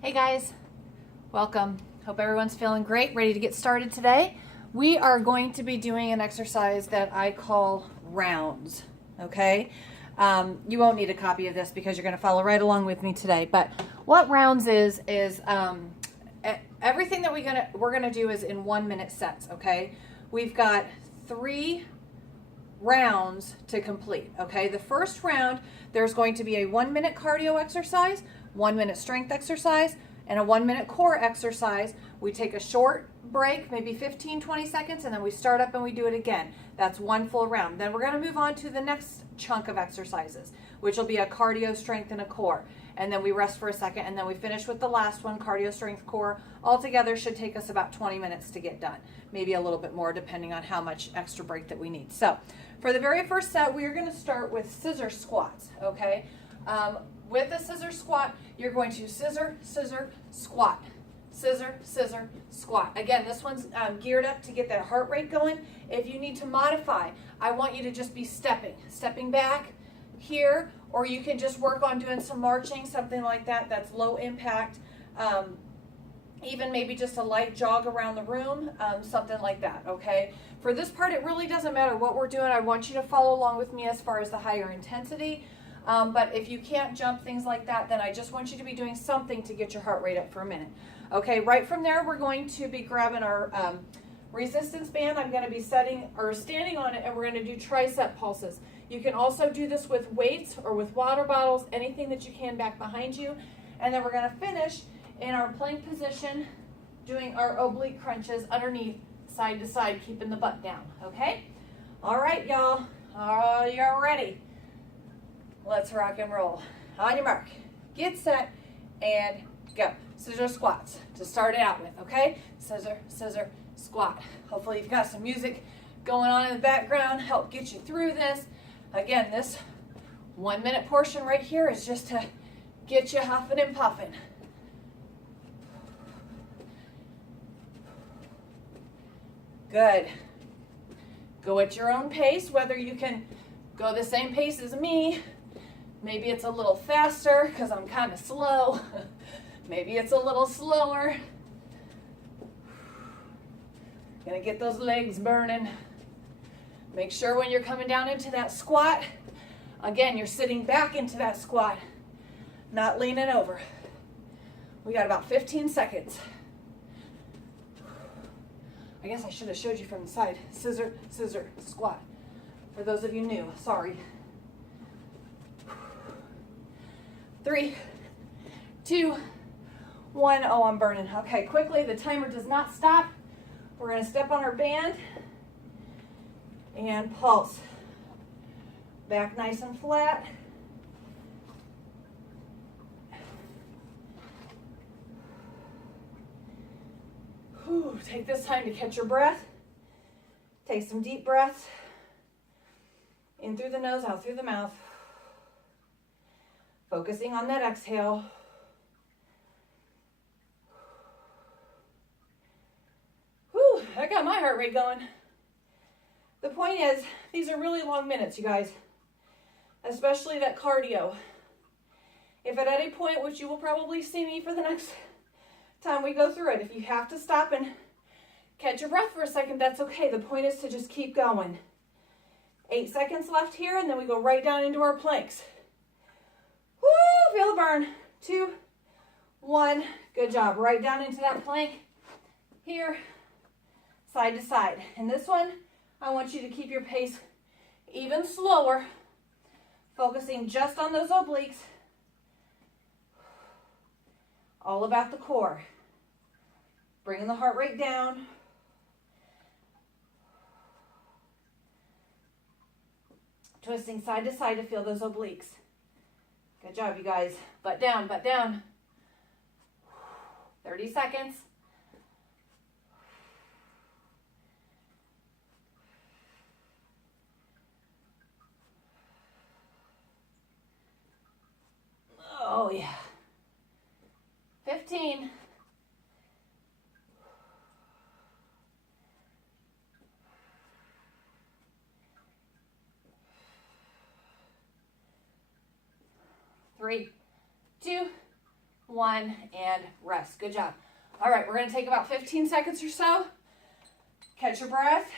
Hey guys, welcome. Hope everyone's feeling great, ready to get started today. We are going to be doing an exercise that I call rounds, okay? You won't need a copy of this because you're going to follow right along with me today. But what rounds is everything that we're gonna do is in 1 minute sets, okay? We've got 3 rounds to complete, okay? The first round, there's going to be a 1 minute cardio exercise, 1 minute strength exercise, and a 1 minute core exercise. We take a short break, maybe 15-20 seconds, and then we start up and we do it again. That's one full round. Then we're going to move on to the next chunk of exercises, which will be a cardio, strength, and a core. And then we rest for a second, and then we finish with the last one, cardio, strength, core. Altogether should take us about 20 minutes to get done. Maybe a little bit more depending on how much extra break that we need. So for the very first set, we are going to start with scissor squats, okay? With the scissor squat, you're going to scissor, scissor, squat. Scissor, scissor, squat. Again, this one's geared up to get that heart rate going. If you need to modify, I want you to just be stepping back here, or you can just work on doing some marching, something like that. That's low impact. Even maybe just a light jog around the room, something like that, okay? For this part, it really doesn't matter what we're doing. I want you to follow along with me as far as the higher intensity. But if you can't jump, things like that, then I just want you to be doing something to get your heart rate up for a minute. Okay, right from there, we're going to be grabbing our resistance band. I'm going to be standing on it, and we're going to do tricep pulses. You can also do this with weights or with water bottles, anything that you can back behind you. And then we're going to finish in our plank position, doing our oblique crunches underneath, side to side, keeping the butt down, okay? All right, y'all. You're ready. Let's rock and roll. On your mark, get set, and go. Scissor squats to start it out with, okay? Scissor, scissor, squat. Hopefully you've got some music going on in the background, help get you through this. Again, this 1 minute portion right here is just to get you huffing and puffing. Good. Go at your own pace, whether you can go the same pace as me. Maybe it's a little faster because I'm kind of slow. Maybe it's a little slower. Gonna get those legs burning. Make sure when you're coming down into that squat, again, you're sitting back into that squat, not leaning over. We got about 15 seconds. I guess I should have showed you from the side. Scissor, scissor, squat. For those of you new, sorry. 3, 2, 1. Oh, I'm burning. Okay, quickly, the timer does not stop. We're going to step on our band and pulse. Back nice and flat. Whew, take this time to catch your breath. Take some deep breaths. In through the nose, out through the mouth. Focusing on that exhale. Whew, that got my heart rate going. The point is, these are really long minutes, you guys, especially that cardio. If at any point, which you will probably see me for the next time we go through it, if you have to stop and catch your breath for a second, that's okay. The point is to just keep going. 8 seconds left here, and then we go right down into our planks. Woo, feel the burn. 2, 1, good job. Right down into that plank here, side to side. And this one, I want you to keep your pace even slower, focusing just on those obliques. All about the core. Bringing the heart rate down. Twisting side to side to feel those obliques. Good job, you guys. Butt down, butt down. 30 seconds. Oh, yeah. 15. 3, 2, 1, and rest. Good job. All right, we're going to take about 15 seconds or so. Catch your breath.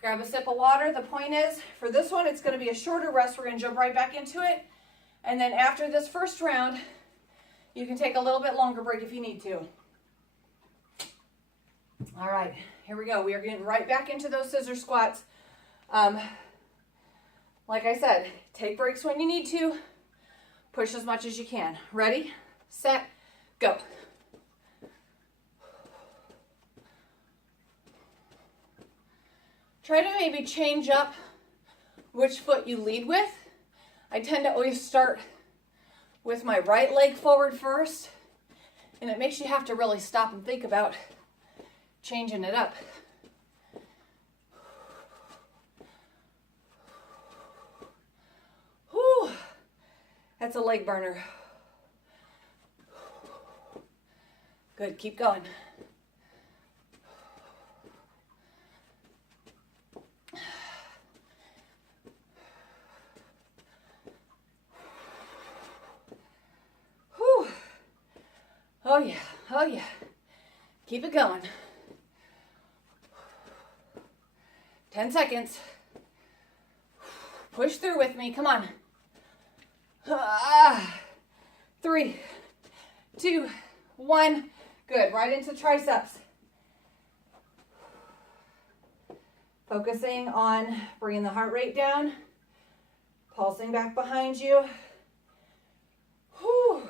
Grab a sip of water. The point is, for this one, it's going to be a shorter rest. We're going to jump right back into it. And then after this first round, you can take a little bit longer break if you need to. All right, here we go. We are getting right back into those scissor squats. Like I said, take breaks when you need to. Push as much as you can. Ready, set, go. Try to maybe change up which foot you lead with. I tend to always start with my right leg forward first, and it makes you have to really stop and think about changing it up. Whew, that's a leg burner. Good, keep going. Whew. Oh yeah, oh yeah. Keep it going. 10 seconds. Push through with me, come on. 3, 2, 1. Good, right into triceps. Focusing on bringing the heart rate down, pulsing back behind you. Whew.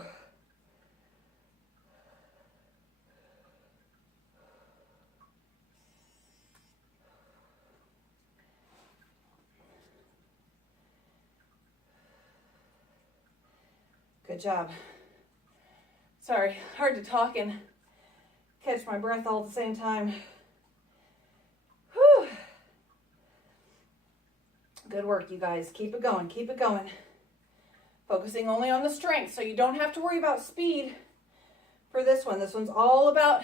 Good job. Sorry, hard to talk and catch my breath all at the same time. Whew. Good work, you guys. Keep it going, keep it going. Focusing only on the strength, so you don't have to worry about speed for this one. This one's all about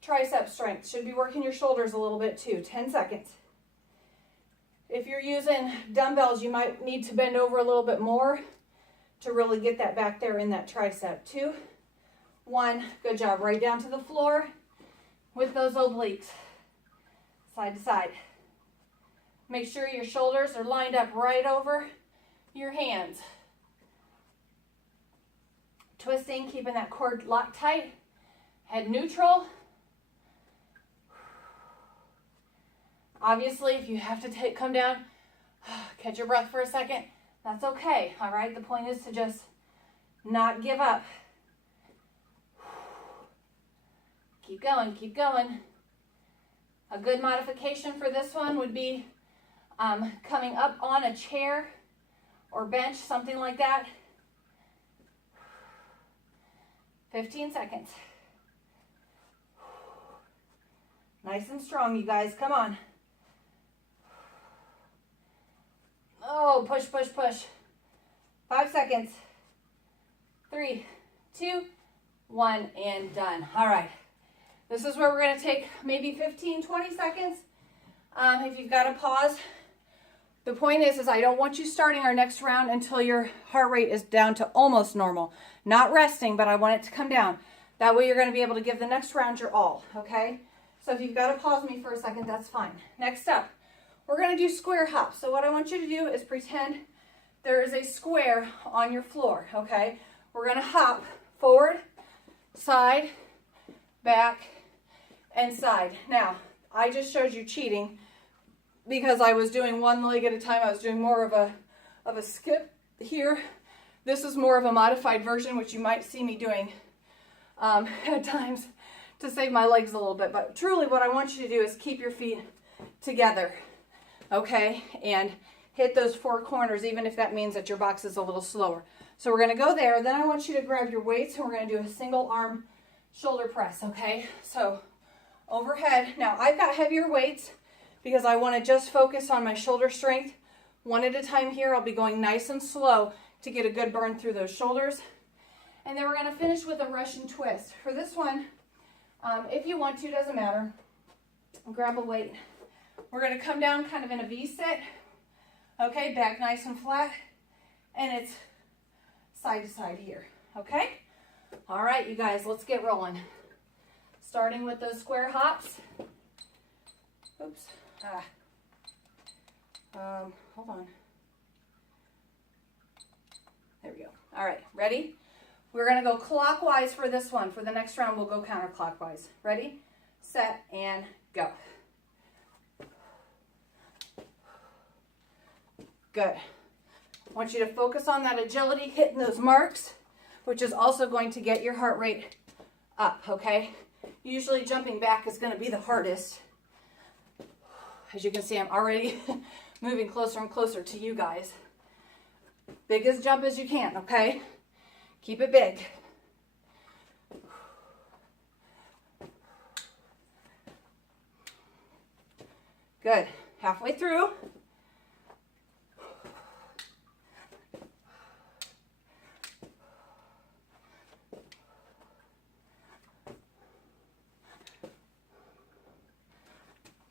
tricep strength. Should be working your shoulders a little bit too. 10 seconds. If you're using dumbbells, you might need to bend over a little bit more to really get that back there in that tricep. 2, 1, good job. Right down to the floor with those obliques, side to side. Make sure your shoulders are lined up right over your hands. Twisting, keeping that core locked tight, head neutral. Obviously, if you have to come down, catch your breath for a second, that's okay, all right? The point is to just not give up. Keep going, keep going. A good modification for this one would be coming up on a chair or bench, something like that. 15 seconds. Nice and strong, you guys, come on. Oh, push, push, push. 5 seconds. 3, 2, 1, and done. All right. This is where we're going to take maybe 15, 20 seconds. If you've got to pause. The point is I don't want you starting our next round until your heart rate is down to almost normal. Not resting, but I want it to come down. That way you're going to be able to give the next round your all, okay? So if you've got to pause me for a second, that's fine. Next up, we're going to do square hops. So what I want you to do is pretend there is a square on your floor, okay? We're going to hop forward, side, back, and side. Now, I just showed you cheating because I was doing one leg at a time. I was doing more of a skip here. This is more of a modified version, which you might see me doing at times to save my legs a little bit. But truly what I want you to do is keep your feet together, okay? And hit those 4 corners, even if that means that your box is a little slower. So we're gonna go there. Then I want you to grab your weights and we're gonna do a single arm shoulder press, okay? So overhead. Now I've got heavier weights because I want to just focus on my shoulder strength. One at a time here. I'll be going nice and slow to get a good burn through those shoulders. And then we're going to finish with a Russian twist. For this one, if you want to, doesn't matter. Grab a weight. We're going to come down kind of in a V-sit. Okay, back nice and flat. And it's side to side here. okay? All right, you guys, let's get rolling. Starting with those square hops. Oops. Hold on. There we go. All right, ready? We're gonna go clockwise for this one. For the next round, we'll go counterclockwise. Ready, set, and go. Good. I want you to focus on that agility, hitting those marks, which is also going to get your heart rate up, okay? Usually jumping back is gonna be the hardest. As you can see, I'm already moving closer and closer to you guys. Biggest jump as you can, okay? Keep it big. Good. Halfway through.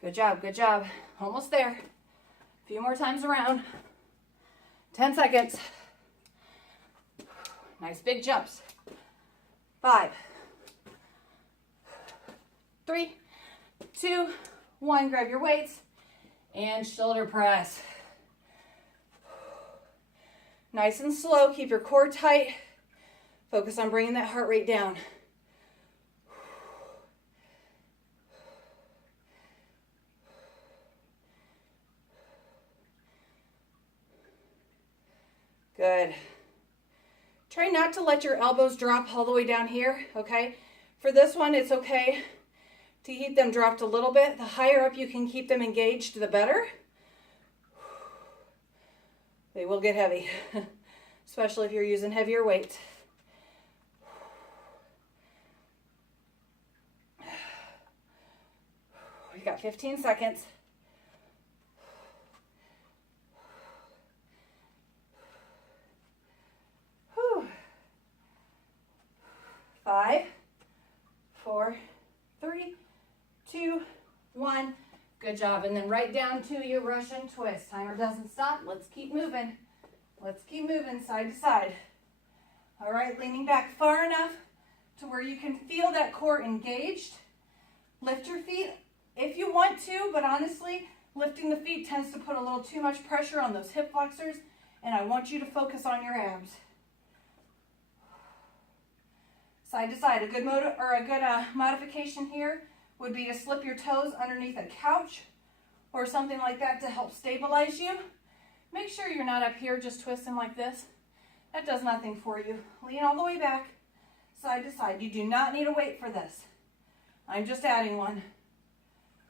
Good job, good job. Almost there. A few more times around. 10 seconds. Nice big jumps. 5, 3, 2, 1. Grab your weights and shoulder press. Nice and slow. Keep your core tight. Focus on bringing that heart rate down. Good. Try not to let your elbows drop all the way down here, okay? For this one, it's okay to keep them dropped a little bit. The higher up you can keep them engaged, the better. They will get heavy, especially if you're using heavier weights. We got 15 seconds. 5, 4, 3, 2, 1. Good job. And then right down to your Russian twist. Timer doesn't stop. Let's keep moving. Let's keep moving side to side. All right, leaning back far enough to where you can feel that core engaged. Lift your feet if you want to, but honestly, lifting the feet tends to put a little too much pressure on those hip flexors, and I want you to focus on your abs. Side to side. A good modification here would be to slip your toes underneath a couch or something like that to help stabilize you. Make sure you're not up here just twisting like this. That does nothing for you. Lean all the way back, side to side. You do not need a weight for this. I'm just adding one.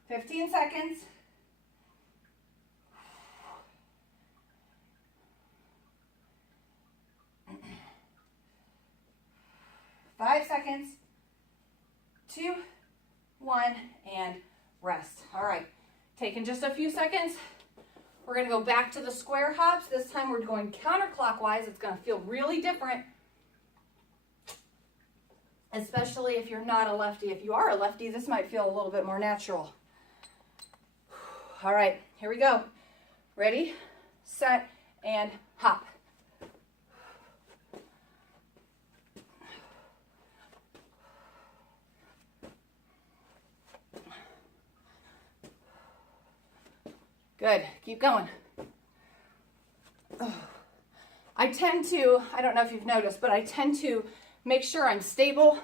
15 seconds. 5 seconds, 2, 1, and rest. All right, taking just a few seconds. We're gonna go back to the square hops. This time we're going counterclockwise. It's gonna feel really different, especially if you're not a lefty. If you are a lefty, this might feel a little bit more natural. All right, here we go. Ready, set, and hop. Good, keep going. I don't know if you've noticed, but I tend to make sure I'm stable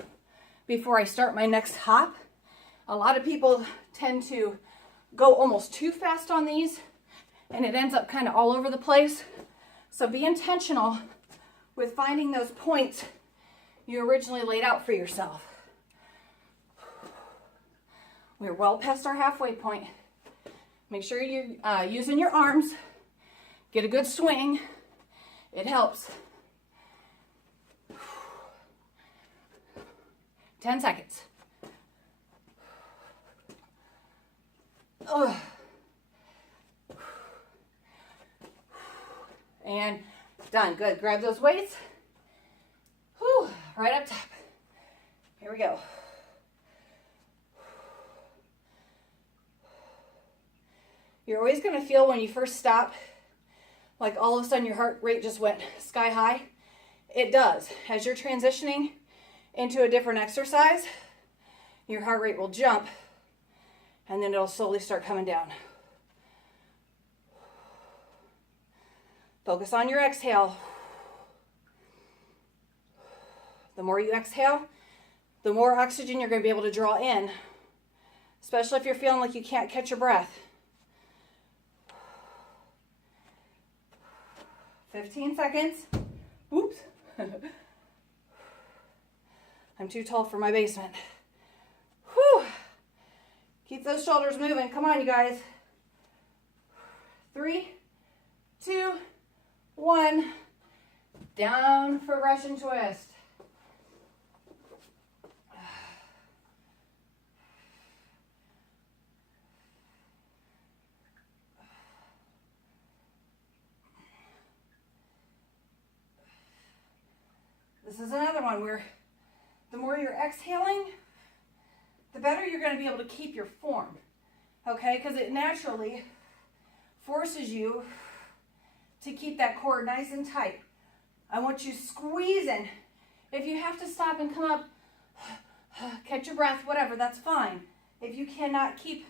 before I start my next hop. A lot of people tend to go almost too fast on these, and it ends up kind of all over the place. So be intentional with finding those points you originally laid out for yourself. We're well past our halfway point. Make sure you're using your arms. Get a good swing. It helps. 10 seconds. And done. Good. Grab those weights. Whew, right up top. Here we go. You're always going to feel when you first stop, like all of a sudden your heart rate just went sky high. It does. As you're transitioning into a different exercise, your heart rate will jump and then it'll slowly start coming down. Focus on your exhale. The more you exhale, the more oxygen you're going to be able to draw in, especially if you're feeling like you can't catch your breath. 15 seconds. Oops. I'm too tall for my basement. Whew. Keep those shoulders moving. Come on, you guys. 3, 2, 1. Down for Russian twist. This is another one where the more you're exhaling, the better you're going to be able to keep your form, okay? Because it naturally forces you to keep that core nice and tight. I want you squeezing. If you have to stop and come up, catch your breath, whatever, that's fine. If you cannot keep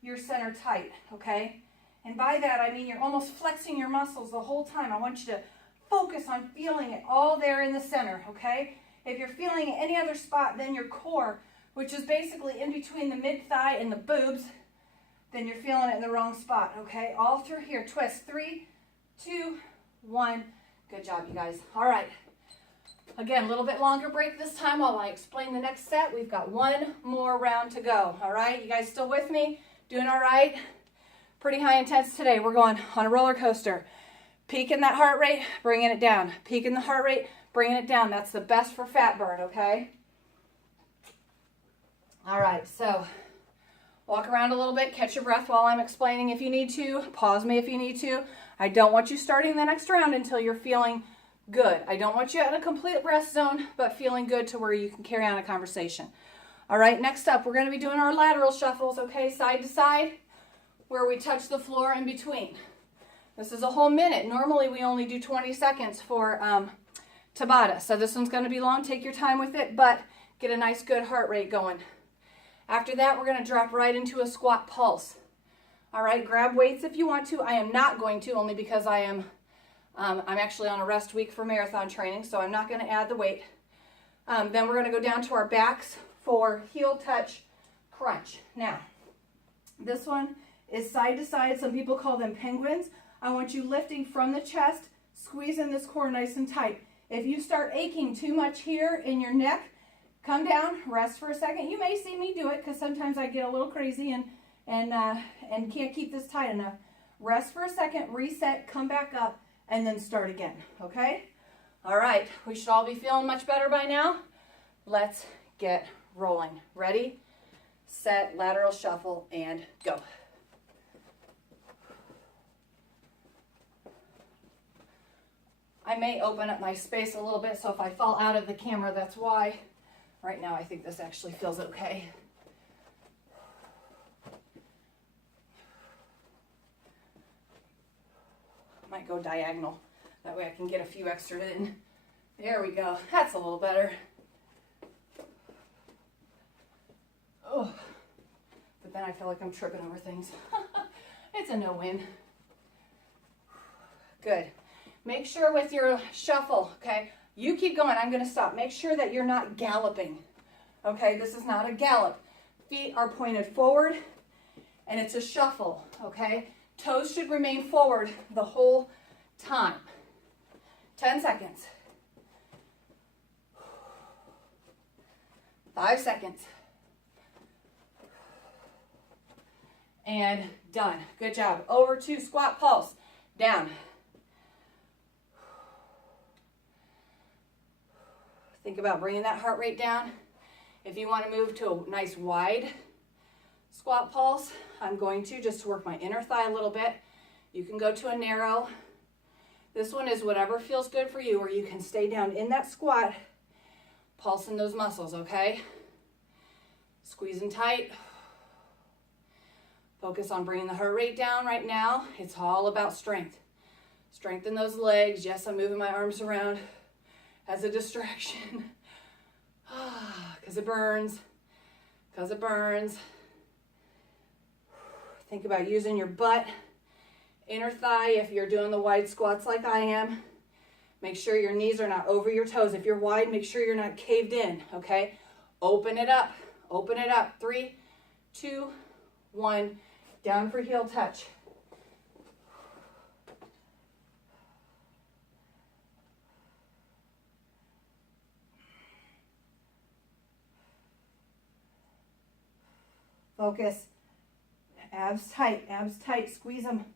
your center tight, okay? And by that, I mean you're almost flexing your muscles the whole time. I want you to focus on feeling it all there in the center, okay? If you're feeling it any other spot than your core, which is basically in between the mid-thigh and the boobs, then you're feeling it in the wrong spot, okay? All through here. Twist. 3, 2, 1. Good job, you guys. All right. Again, a little bit longer break this time while I explain the next set. We've got one more round to go, all right? You guys still with me? Doing all right? Pretty high intense today. We're going on a roller coaster. Peaking that heart rate, bringing it down. Peaking the heart rate, bringing it down. That's the best for fat burn, okay? All right, so walk around a little bit, catch your breath while I'm explaining if you need to. Pause me if you need to. I don't want you starting the next round until you're feeling good. I don't want you in a complete rest zone, but feeling good to where you can carry on a conversation. All right, next up, we're going to be doing our lateral shuffles, okay, side to side, where we touch the floor in between. This is a whole minute. Normally, we only do 20 seconds for Tabata. So this one's going to be long. Take your time with it, but get a nice, good heart rate going. After that, we're going to drop right into a squat pulse. All right, grab weights if you want to. I am not going to, only because I'm actually on a rest week for marathon training, so I'm not going to add the weight. Then we're going to go down to our backs for heel touch crunch. Now, this one is side to side. Some people call them penguins. I want you lifting from the chest, squeezing this core nice and tight. If you start aching too much here in your neck, come down, rest for a second. You may see me do it because sometimes I get a little crazy and can't keep this tight enough. Rest for a second, reset, come back up, and then start again, okay? All right, we should all be feeling much better by now. Let's get rolling. Ready, set, lateral shuffle, and go. I may open up my space a little bit, so if I fall out of the camera, that's why. Right now, I think this actually feels okay. Might go diagonal. That way I can get a few extra in. There we go. That's a little better. Oh, but then I feel like I'm tripping over things. It's a no-win. Good. Make sure with your shuffle, okay, you keep going. I'm going to stop. Make sure that you're not galloping, okay? This is not a gallop. Feet are pointed forward, and it's a shuffle, okay? Toes should remain forward the whole time. 10 seconds. 5 seconds. And done. Good job. Over to squat pulse. Down. Think about bringing that heart rate down. If you want to move to a nice wide squat pulse, I'm going to just to work my inner thigh a little bit. You can go to a narrow. This one is whatever feels good for you, or you can stay down in that squat, pulsing those muscles, okay? Squeezing tight. Focus on bringing the heart rate down right now. It's all about strength. Strengthen those legs. Yes, I'm moving my arms around. as a distraction. Because it burns. Because it burns. Think about using your butt, inner thigh if you're doing the wide squats like I am. Make sure your knees are not over your toes. If you're wide, make sure you're not caved in, okay? Open it up. Open it up. 3, 2, 1. Down for heel touch. Focus. Abs tight, squeeze them.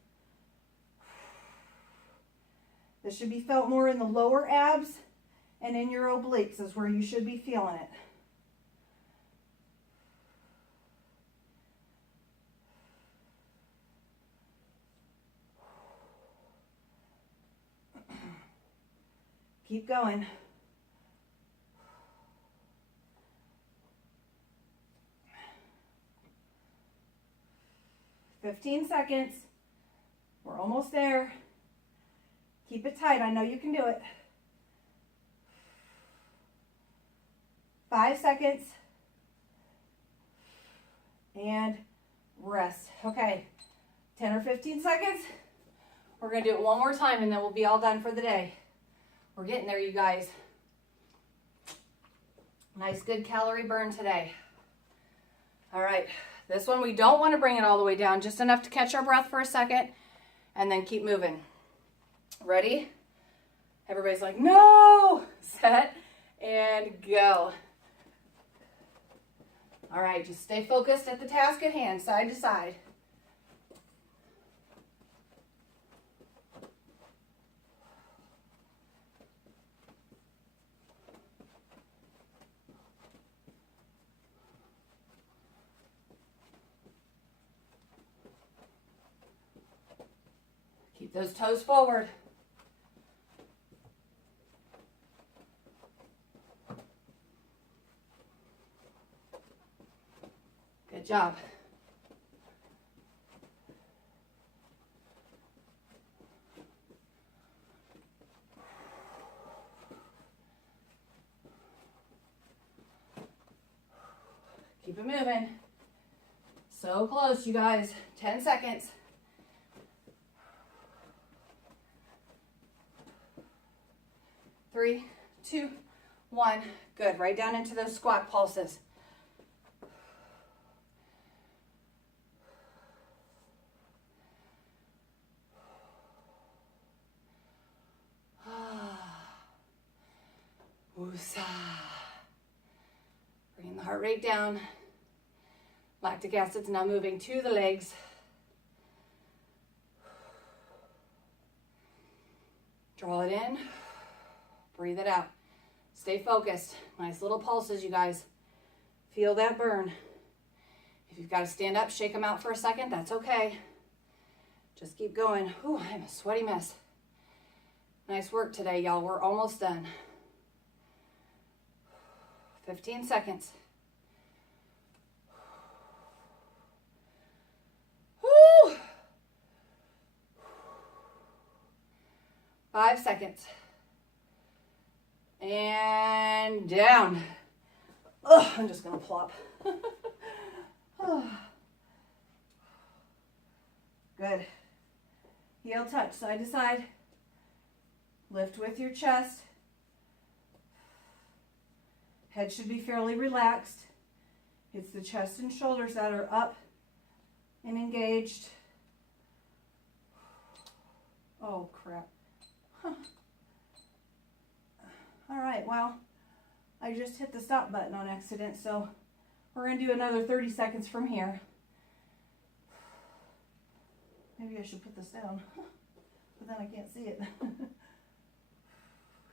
This should be felt more in the lower abs and in your obliques is where you should be feeling it. Keep going. "15 seconds. We're almost there. Keep it tight. I know you can do it. 5 seconds. And rest. Okay. 10 or 15 seconds. We're going to do it one more time and then we'll be all done for the day. We're getting there, you guys. Nice, good calorie burn today. All right. This one, we don't want to bring it all the way down, just enough to catch our breath for a second and then keep moving. Ready? Everybody's like, no! Set and go. All right, just stay focused at the task at hand, side to side. Keep those toes forward. Good job. Keep it moving. So close, you guys. 10 seconds. 3, 2, 1. Good. Right down into those squat pulses. Woosah. Bringing the heart rate down. Lactic acid's now moving to the legs. Draw it in. Breathe it out. Stay focused. Nice little pulses, you guys. Feel that burn. If you've got to stand up, shake them out for a second, that's okay. Just keep going. Ooh, I'm a sweaty mess. Nice work today, y'all. We're almost done. 15 seconds. Woo! 5 seconds. And down. Ugh, I'm just going to plop. Good. Heel touch, side to side. Lift with your chest. Head should be fairly relaxed. It's the chest and shoulders that are up and engaged. Oh, crap. Huh. All right, well, I just hit the stop button on accident, so we're going to do another 30 seconds from here. Maybe I should put this down, but then I can't see it.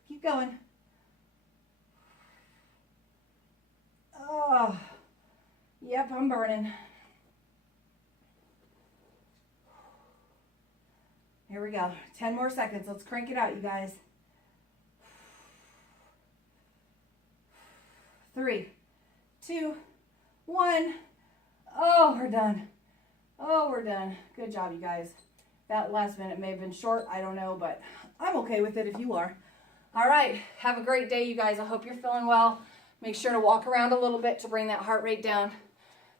Keep going. Oh, yep, I'm burning. Here we go. 10 more seconds. Let's crank it out, you guys. 3, 2, 1. Oh, we're done. Oh, we're done. Good job, you guys. That last minute may have been short. I don't know, but I'm okay with it if you are. All right, have a great day, you guys. I hope you're feeling well. Make sure to walk around a little bit to bring that heart rate down.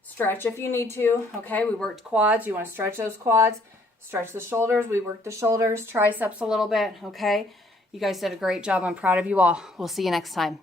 Stretch if you need to, okay? We worked quads. You want to stretch those quads. Stretch the shoulders. We worked the shoulders, triceps a little bit, okay? You guys did a great job. I'm proud of you all. We'll see you next time.